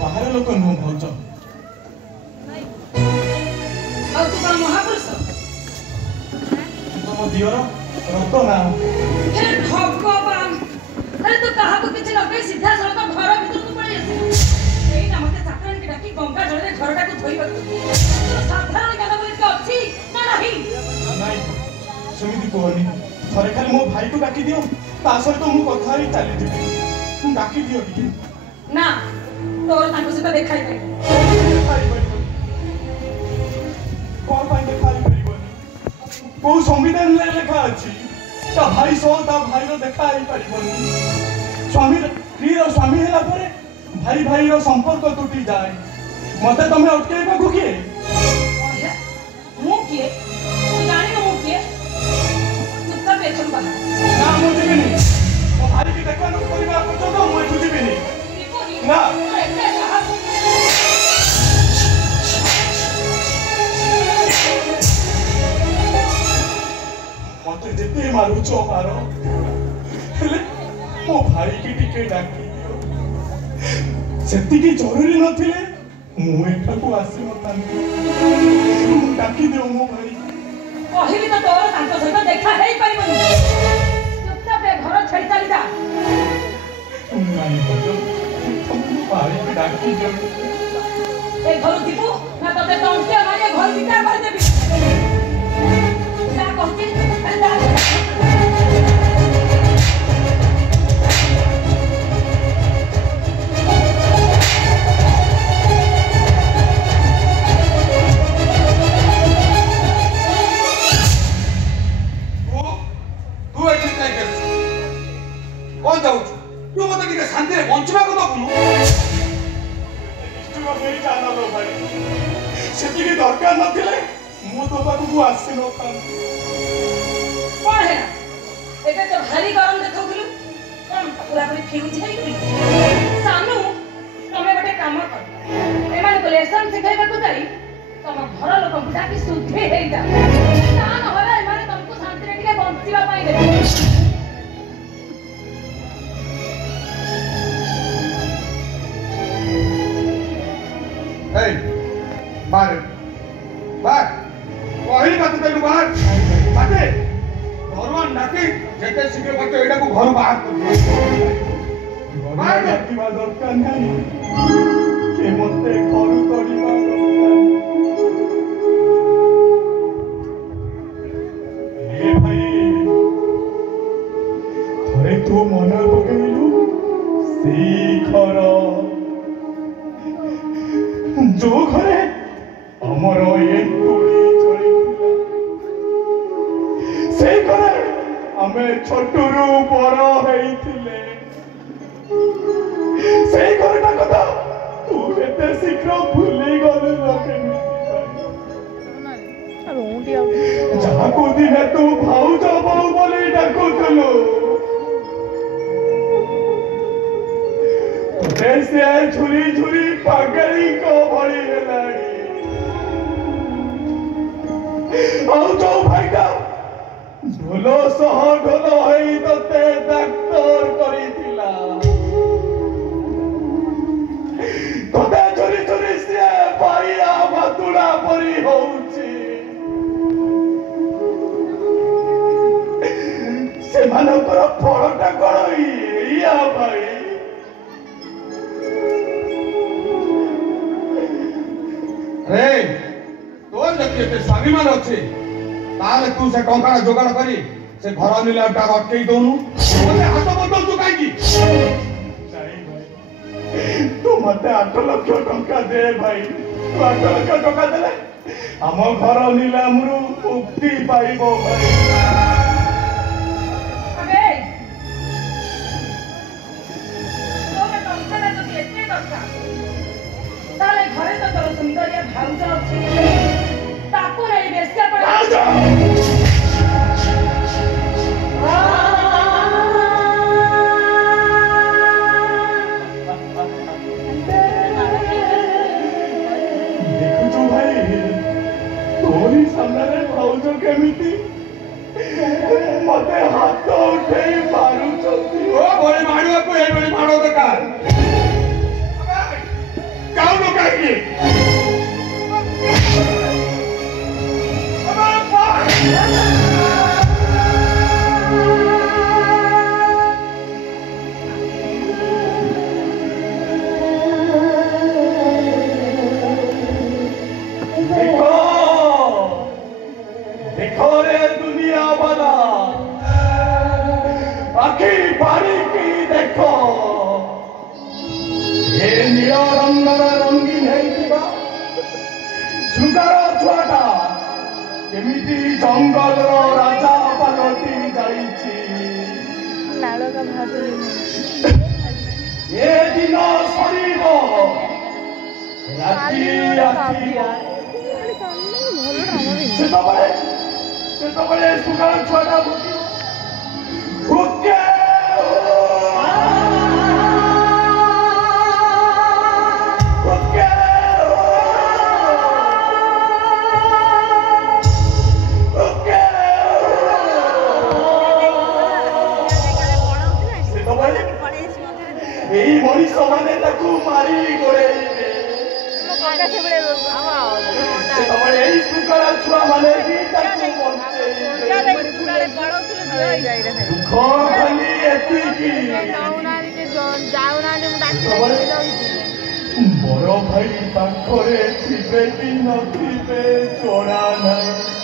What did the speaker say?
बाहर लोक नुह भौज महापुरुष तुम दियर रत ना हे भगवान अरे तू कहा को किछ न कहि सीधा सड़क घर भीतर को पड़ी आसी एई ना मते चाकरानी के डाकी गंगा जल रे घरटा को धोइबा तो साधारण ज्ञान बोली के अछि ना नहीं नहीं समिति कोनी थरे खाली मो भाई को डाकी दियो ता सहित मु कथा ही चली जे डाकी दियो टी ना तोर ताको से देखाई नहीं कौन पाई देखाई परिबनी को संविधान ले लिखा अछि ता भाई सो ता भाई रो देखा ही परिबनी स्वामी प्रिय स्वामी हैला परे भाई भाई रो संपर्क टूटी जाए मते तमे अटकेबा को के मु के तू जानि न मु के चुपचाप बेचन बाहर ना मु जीबिनी मो भाई के देखा न परिबा पर्यंत मु एठु जीबिनी ना मते जेते मारुचो मारो हेले मो भाई की टिके डाकी दियो सेति की जरूरी नथिले मु एठा को आसी नथानी डाकी दियो मो भाई कहिबी तो तोर तांको सहित देखा हेई परिबनी चुपचाप ए घर छाड़ी चली जा नहीं बजो तुम भाई की डाकी दियो ए घर दीपू ना तते टंके मारे घर भीतर कर देबी ना कहती कौन जाऊँ तू मत टिके शांति रे बंचवा को दबुनु इष्टवा मेरी जाना दो भाई सेति की दरकार नथिले मु तो बाबू आसी न था कौन है एबे तो भारी गरम देखौथिलु कौन पूरा पूरी फ्यूज है कि सानू तमे बटे काम कर एमान को लेसन सिखाइबा को जाई तम घर लोक बुढा की शुद्धि हेई जा ना न होला एमान तुमको शांति रे टिके बंचिबा पाई दे ए बाहर बाहर वही बात तेनु बाहर बाटे भगवान डाके जेते शीघ्र बाटे एटा को घर बाहर कर बाहर डाकी बा दरकार नहीं के मते करू करिबा दरकार ए भाई थरे तू मन पकेलु सेई घर जो घरे अमर ये तुड़ी चढ़ी से घरे आमे छोटरू बड़ होइथिले से घरटा कथा तू एते शीघ्र भूली गलु लोके जहाँ को दिने तू भाउज बहु बोली डाकुथलु से झुरी झुरी पागली को भरी हेलाड़ी और जो भाईटा ढोलो सह ढोलो है तते डाक्टर करी थिला तते झुरी झुरी से पाइया मातुड़ा परी होउची से मानकर फलटा कड़ई या भाई रे तोर जति एते स्वामी मान अछि ताले तू से टंका जोगाड़ करी से घर मिला टा अटकई दोनु मते हाथ बदल तू काई की जाई भाई तू मते 8 लाख टंका दे भाई तू 8 लाख टंका देले हम घर नीलामरु मुक्ति पाइबो भाई अबे तोमे टंका ना तो एते टंका ताले घरे तो तोर सुंदरिया भाउज अछि ताको रे बेस्या पड़े देखो जो भाई तोरी सामने भाउज केमिति मते हाथ उठे मारू चलती ओ बड़े मारू को ए बड़े मारो दरकार ଛୁଆଟା କେମିତି ଜଙ୍ଗଲର ରାଜା ପାଲଟି ଯାଇଛି। ଏ ଦିନ ସରିବ, ରାତି ଆସିବ। ସେତେବେଳେ ସୁଗାର ଛୁଆଟା ଭୋକିବ। ଭୋକେ এই মଣିଷ ମାନେ ତାକୁ ମାରି ଗୋଡ଼େଇବେ। ସେତେବେଳେ ଏଇ ଶୃଙ୍ଖଳା ଛୁଆ ମାନେ ବି ତାକୁ ବଞ୍ଚେଇବେ। ଦୁଃଖ ଖାଲି ଏତିକି, ବଡ଼ ଭାଇ ପାଖରେ ଥିବେ କି ନଥିବେ ଜଣା ନାହିଁ।